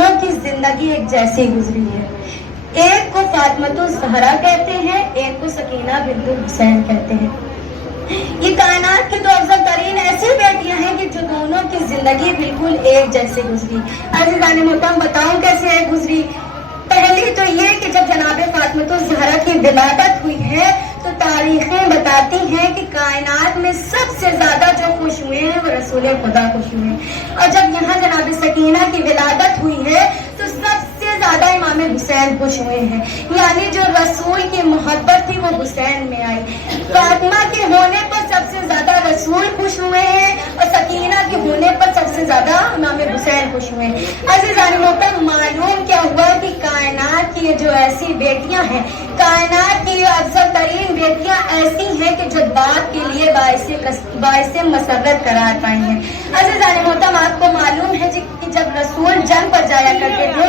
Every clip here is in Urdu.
دونوں کی زندگی ایک جیسی گزری ہے. ایک کو فاطمۃ الزہرا کہتے ہیں, ایک کو سکینہ بنت الحسین کہتے ہیں. یہ کائنات کی دو افضل ترین ایسی بیٹیاں ہیں کہ جو دونوں کی زندگی بالکل ایک جیسے گزری. عزیزان محترم بتاؤں کیسے ایک گزری. پہلی تو یہ کہ جب جناب فاطمۃ الزہرا کی ولادت ہوئی ہے تو تاریخیں بتاتی ہیں کہ کائنات میں سب سے زیادہ جو خوش ہوئے ہیں وہ رسول خدا خوش ہوئے ہیں. اور جب یہاں جناب سکینہ کی ولادت ہوئی ہے تو سب سے زیادہ امام حسین خوش ہوئے ہیں. یعنی جو رسول کی محبت تھی وہ حسین میں آئی. فاطمہ کے ہونے پر سب سے زیادہ رسول خوش ہوئے ہیں اور سکینہ کے ہونے پر سب سے زیادہ امام حسین خوش ہوئے ہیں. عزیزان محترم معلوم کیا ہوا کہ کائنات کی جو ایسی بیٹیاں ہیں, کائنات کی افضل ترین بیٹیاں ایسی ہیں کہ جو باپ کے لیے باعث مسرت قرار پائی ہیں. عزیزان محترم آپ کو معلوم ہے کہ جب رسول جنگ پر جایا کرتے تھے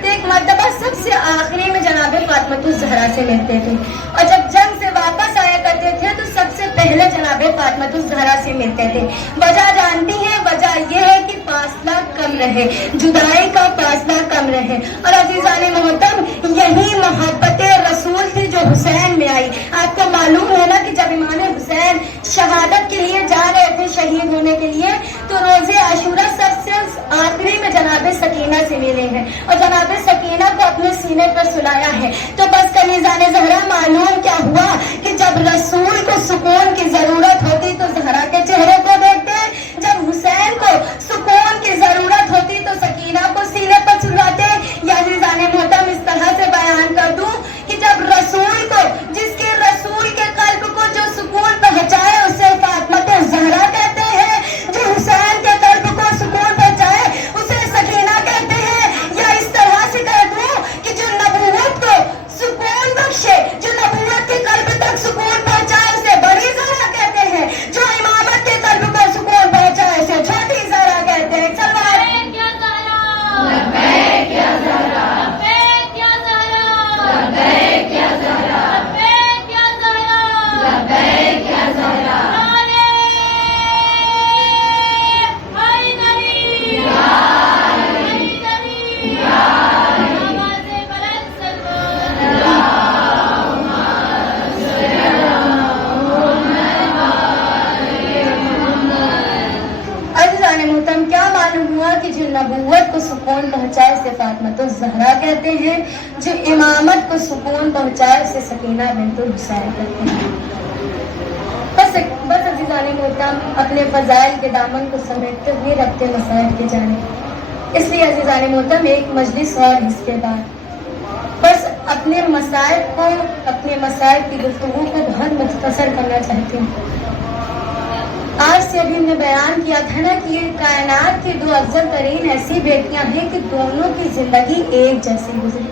تو ایک مرتبہ سب سے آخری میں جناب فاطمۃ الزہرا سے ملتے تھے, اور جب جنگ سے واپس آیا کرتے تھے تو سب سے پہلے جناب فاطمۃ الزہرا سے ملتے تھے. وجہ جانتی ہیں, وجہ یہ ہے کہ فاصلہ کم رہے, جدائی کا فاصلہ کم رہے. اور عزیزان محترم یہی محبت رسول تھی جو حسین میں آئی. آپ کو معلوم ہے نا کہ جب امام حسین شہادت کے لیے جا رہے تھے, شہید ہونے کے لیے, تو روز عاشورہ سب سے آخری میں جناب سکینہ سے ملے ہیں اور جناب سکینہ کو اپنے سینے پر سلایا ہے. تو بس کنیزان زہرا معلوم کیا ہوا کہ جب رسول کو سکون کی ضرورت ہوتی تو زہرا کے چہرے کو دیکھتے, جب حسین کو سکون کی ضرورت ہوتی تو سکینہ کو سینے پر سلاتے. یا عزیزان محترم اس طرح سے بیان کر دوں کہ جب رسول کو, جس کے رسول کے قلب کو جو سکون پہنچائے اسے فاطمۃ الزہرا کہتے ہیں, جو حسین کے قلب کو سکون پہنچائے اسے سکینہ کہتے ہیں. یا اس طرح سے کہہ دوں کہ جو نبوت کو سکون بخشے, جو نبوت کے قلب تک سکون پہنچائے اسے بڑی زہرا کہتے ہیں, جو امامت کے قلب کو سکون پہنچائے اسے چھوٹی زہرا کہتے ہیں. کیا معلوم ہوا کہ جو نبوت کو سکون پہنچائے اسے فاطمۃ الزہرا کہتے ہیں, جو امامت کو سکون پہنچائے اسے سکینہ بنت الحسین کہتے ہیں. بس عزیزان محترم اپنے فضائل کے دامن کو سمیٹتے ہوئے رکھتے مسائل کے جانب. اس لیے عزیزان محترم ایک مجلس اور اس کے بعد بس اپنے مسائل کی گفتگو کو بہت مختصر کرنا چاہتی ہوں. آج سے ابھی ہم نے بیان کیا تھا نا کہ یہ کائنات کی دو افضل ترین ایسی بیٹیاں ہیں کہ دونوں کی زندگی ایک جیسی گزری.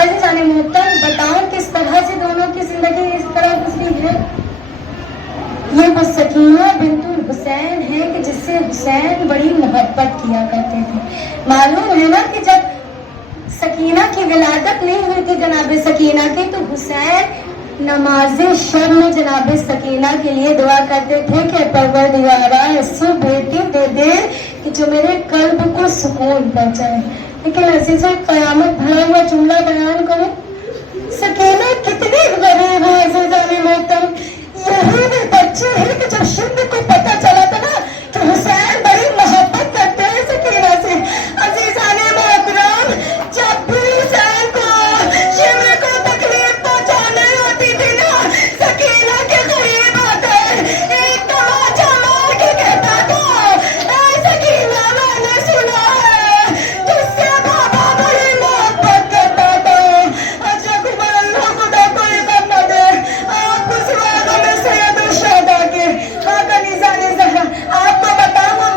عزیزان محترم بتاؤں کس طرح سے دونوں کی زندگی اس طرح گزری ہے. یہ وہ سکینہ بنت الحسین ہے کہ جس سے حسین بڑی محبت کیا کرتے تھے. معلوم ہے نا کہ جب سکینہ کی ولادت نہیں ہوئی تھی جناب سکینہ کی, تو حسین نماز شب میں جناب سکینہ کے لیے دعا کرتے تھے کہ پروردگارا ایسو بیٹی دے دے کہ جو میرے قلب کو سکون پہنچائے. لیکن ایسے سے قیامت بھرا ہوا جملہ بیان کرو, سکینہ کتنی غریب ہے. عزیزان محترم یہی بھی بچے ہیں کہ جب شب کو پتہ چلا تھا نا کہ حسین بڑی محبت کرتے ہیں سکینہ سے. عزیزان محترم جب بھی حسین کو شب کو تکلیف پہنچانے ہوتی تھی نا, سکینہ کے قریب آتا ہے, ایک تماچا مار کے کہتا تھا, اے سکینہ میں نے سنا ہے تجھ سے بابا بڑی محبت کرتا تھا. اچھا قبر اللہ خدا کوئی غم نہ دے آپ کو سوا غم سید الشہداء کے. کنیزان زہرا آپ کو بتاؤں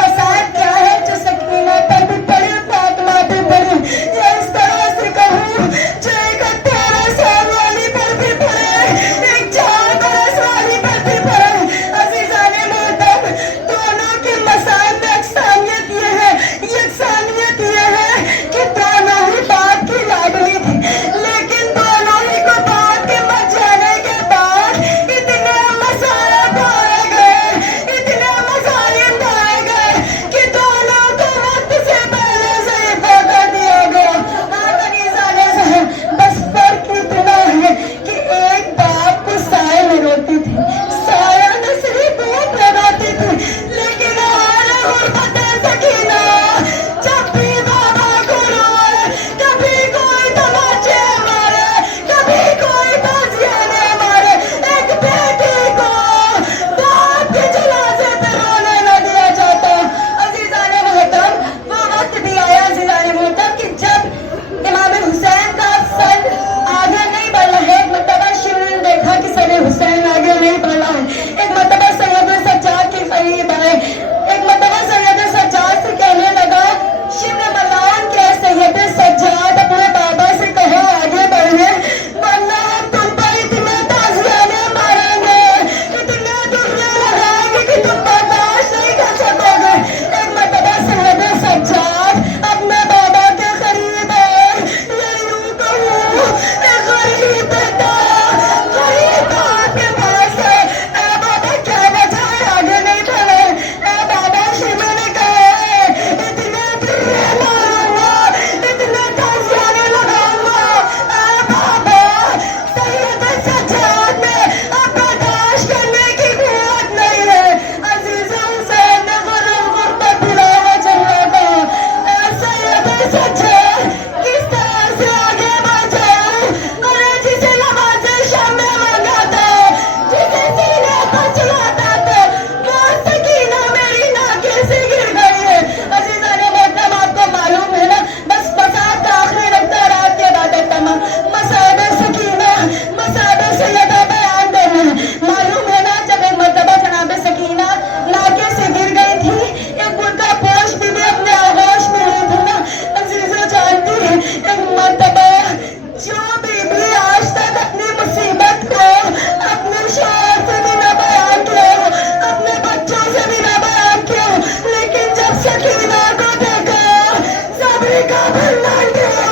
ڈر